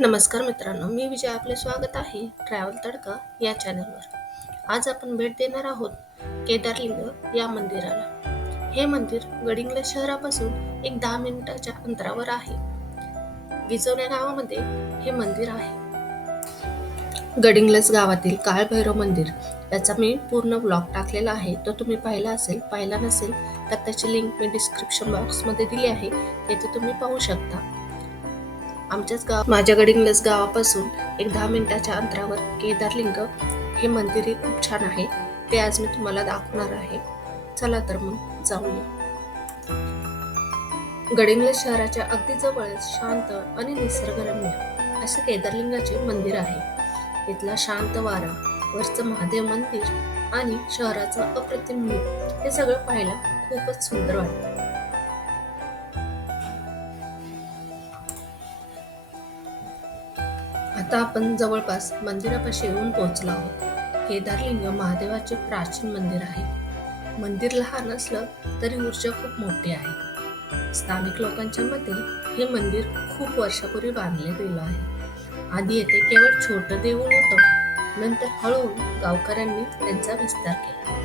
नमस्कार मित्रांनो, मी विजय आपले स्वागत आहे ट्रॅव्हल तडका या चॅनलवर. आज आपण भेट देणार आहोत केदारलिंग या मंदिराला. हे मंदिर गडिंग्लज शहरापासून एक 10 मिनिटाच्या अंतरावर आहे. गिजवणे गावामध्ये हे मंदिर आहे. गडिंग्लज गावातील काळभैरव मंदिर याचा मी पूर्ण ब्लॉग टाकलेला आहे. तो तुम्ही पाहिला नसेल तर त्याची लिंक मी डिस्क्रिप्शन बॉक्समध्ये दिली आहे. तेथे तुम्ही पाहू शकता. माझ्या गडिंग्लज गावापासून एक 10 मिनिटाच्या अंतरावर केदारलिंग हे मंदिरही खूप छान आहे. ते आज मी तुम्हाला दाखवणार आहे. चला तर मग जाऊया. गडिंग्लज शहराच्या अगदी जवळच शांत आणि निसर्गरम्य असे केदारलिंगाचे मंदिर आहे. इथला शांत वारा, वरचं महादेव मंदिर आणि शहराचं अप्रतिम व्ह्यू हे सगळं पाहायला खूपच सुंदर वाटतं. आता आपण जवळपास मंदिरापाशी येऊन पोहोचलो आहोत. केदारलिंग महादेवाचे प्राचीन मंदिर आहे. मंदिर लहान असलं तरी ऊर्जा खूप मोठी आहे. स्थानिक लोकांच्या मते हे मंदिर खूप वर्षापूर्वी बांधले गेलं आहे. आधी येथे केवळ छोटं देऊळ होतं. नंतर हळूहळू गावकऱ्यांनी त्यांचा विस्तार केला.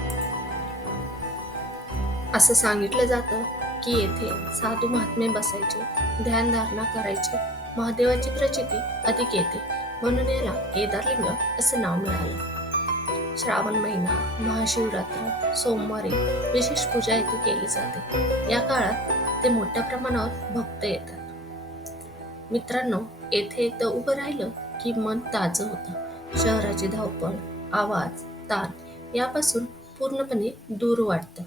असं सांगितलं जातं की येथे साधू महात्मे बसायचे, ध्यानधारणा करायचे. महादेवाची प्रचिती अधिक येते म्हणून याला केदारलिंग असे नाव मिळालं. श्रावण महिना, महाशिवरात्र, सोमवारी विशेष पूजा येथे केली जाते. या काळात ते मोठ्या प्रमाणावर भक्त येतात. मित्रांनो, येथे उभं राहिलं की मन ताजं होतं. शहराची धावपळ, आवाज, ताण यापासून पूर्णपणे दूर वाटतं.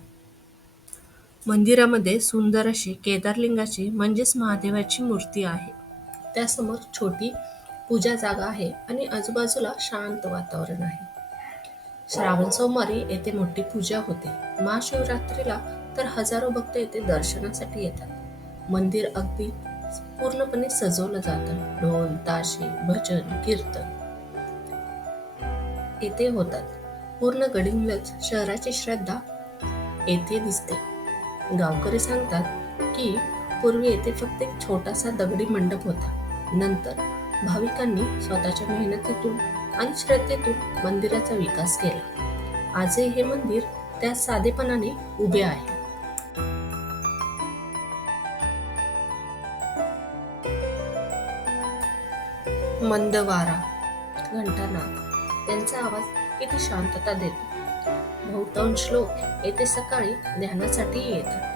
मंदिरामध्ये सुंदर अशी केदारलिंगाची म्हणजेच महादेवाची मूर्ती आहे. त्यासमोर छोटी पूजा जागा आहे आणि आजूबाजूला शांत वातावरण आहे. श्रावण सोमवारी येथे मोठी पूजा होते. महाशिवरात्रीला तर हजारो भक्त येथे दर्शनासाठी येतात. मंदिर अगदी पूर्णपणे सजवलं जातं. ढोल, ताशे, भजन, कीर्तन येथे होतात. पूर्ण गडिंग्लज शहराची श्रद्धा येथे दिसते. गावकरी सांगतात की पूर्वी येथे फक्त एक छोटासा दगडी मंडप होता. नंतर भाविकांनी स्वतःच्या मेहनतीतून आणि श्रद्धेतून मंदिराचा विकास केला. आजही हे मंदिर त्या साधेपणाने उभे आहे. मंद वारा, घंटानाद यांचा आवाज किती शांतता देतो. बहुतांश लोक येथे सकाळी ध्यानासाठी येतात.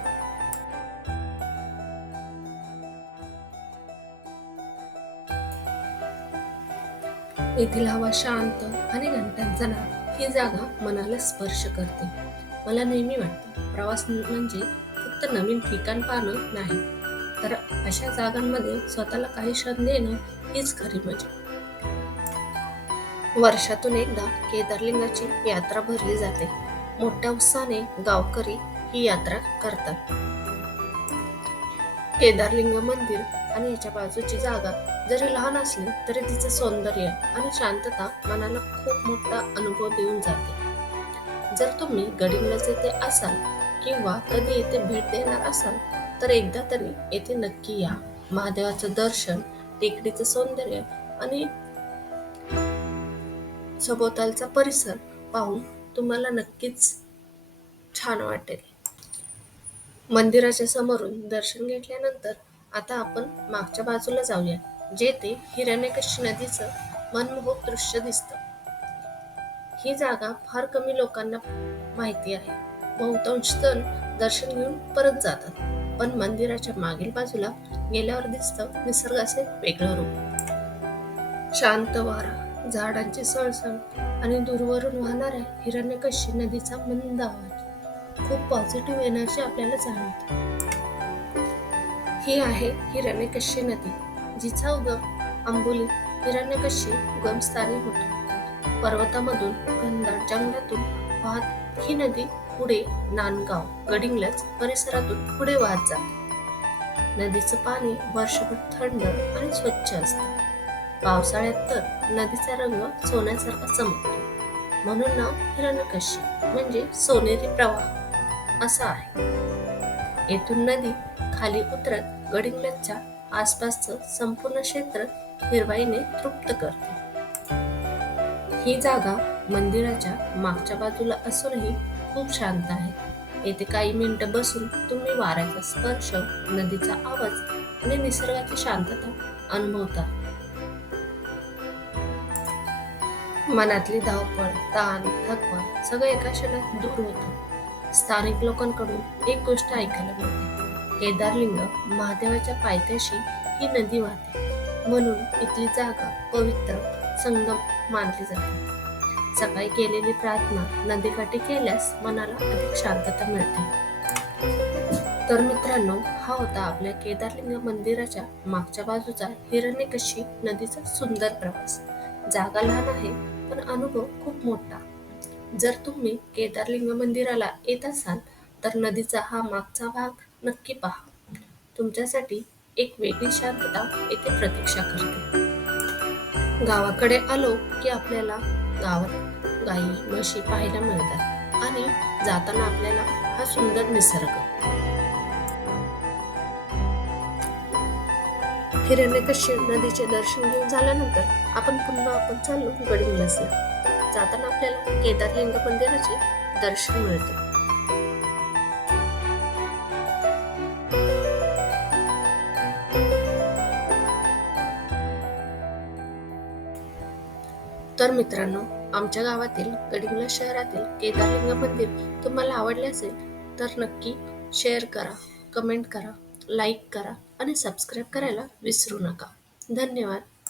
येथील हवा शांत आणि घंटांचा नाद ही जागा मनाला स्पर्श करते. मला नेहमी वाटतं प्रवास म्हणजे फक्त नवीन ठिकाण पाहणं नाही, तर अशा जागांमध्ये स्वतःला काही क्षण देणं हीच खरी मजा. वर्षातून एकदा केदारलिंगाची यात्रा भरली जाते. मोठ्या उत्साहाने गावकरी ही यात्रा करतात. केदारलिंग मंदिर आणि याच्या बाजूची जागा जरी लहान असली तरी तिचं सौंदर्य आणि शांतता मनाला खूप मोठा अनुभव देऊन जाते. जर तुम्ही गडिंग्लज येथे असाल किंवा कधी येथे भेट देणार असाल तर एकदा तरी येथे नक्की या. महादेवाचं दर्शन, टेकडीचं सौंदर्य आणि सभोवतालचा परिसर पाहून तुम्हाला नक्कीच छान वाटेल. मंदिराच्या समोरून दर्शन घेतल्यानंतर आता आपण मागच्या बाजूला जाऊया, जेथे हिरण्यकशी नदीचं मनमोहक दृश्य दिसतं. ही जागा फार कमी लोकांना माहिती आहे. बहुतांश जण दर्शन घेऊन परत जातात, पण मंदिराच्या मागील बाजूला गेल्यावर दिसतं निसर्गाचे वेगळं रूप. शांत वारा, झाडांची सळसळ आणि दूरवरून वाहणाऱ्या हिरण्यकशी नदीचा मंद आवाज खूप पॉझिटिव्ह एनर्जी आपल्याला जाणवते. ही आहे हिरण्यकशी नदी, जिचा उगम आंबोली हिरण्यकशी उगमस्थानी होतो. पर्वतामधून घनदाट जंगलातून वाहत ही नदी पुढे नांदगाव, गडिंग्लज परिसरातून पुढे वाहत जाते. नदीचं पाणी वर्षभर थंड आणि स्वच्छ असतं. पावसाळ्यात तर नदीचा रंग सोन्यासारखा चमकतो. म्हणून नाव हिरण्यकशी म्हणजे सोनेरी प्रवाह असा आहे. येथून नदी खाली उतरत गडिंग्लजच्या आसपासचं संपूर्ण क्षेत्र हिरवाईने तृप्त करते. ही जागा मंदिराच्या मागच्या बाजूला असूनही खूप शांत आहे. येथे काही मिनिटं बसून तुम्ही वाऱ्याचा स्पर्श, नदीचा आवाज आणि निसर्गाची शांतता अनुभवता. मनातली धावपळ, ताण, थकवा सगळं एका क्षणात दूर होतं. स्थानिक लोकांकडून एक गोष्ट ऐकायला मिळते. केदारलिंग महादेवाच्या पायथ्याशी ही नदी वाहते, म्हणून इथली जागा पवित्र संगम मानली जाते. सकाळी केलेली प्रार्थना नदीकाठी केल्यास मनाला अधिक शांतता मिळते. तर मित्रांनो, हा होता आपल्या केदारलिंग मंदिराच्या मागच्या बाजूचा हिरण्यकशी नदीचा सुंदर प्रवास. जागा लहान आहे, पण अनुभव खूप मोठा. जर तुम्ही केदारलिंग मंदिराला येत असाल तर नदीचा हा मागचा भाग नक्की पहा. तुमच्यासाठी एक वेगळी शांतता येथे प्रतीक्षा करते. गावाकडे आलो की आपल्याला गावात गाई, म्हशी पाहायला मिळतात आणि जाताना आपल्याला हा सुंदर निसर्ग. हिरण्यकश्यप नदीचे दर्शन घेऊन झाल्यानंतर आपण चाललो गडिंग्लजला. जाताना आपल्याला केदारलिंग मंदिराचे दर्शन मिळते. तर मित्रांनो, आमच्या गावातील गडिंग्लज शहरातील केदारलिंग मंदिर तुम्हाला आवडले असेल तर नक्की शेअर करा, कमेंट करा, लाईक करा आणि सबस्क्राईब करायला विसरू नका. धन्यवाद.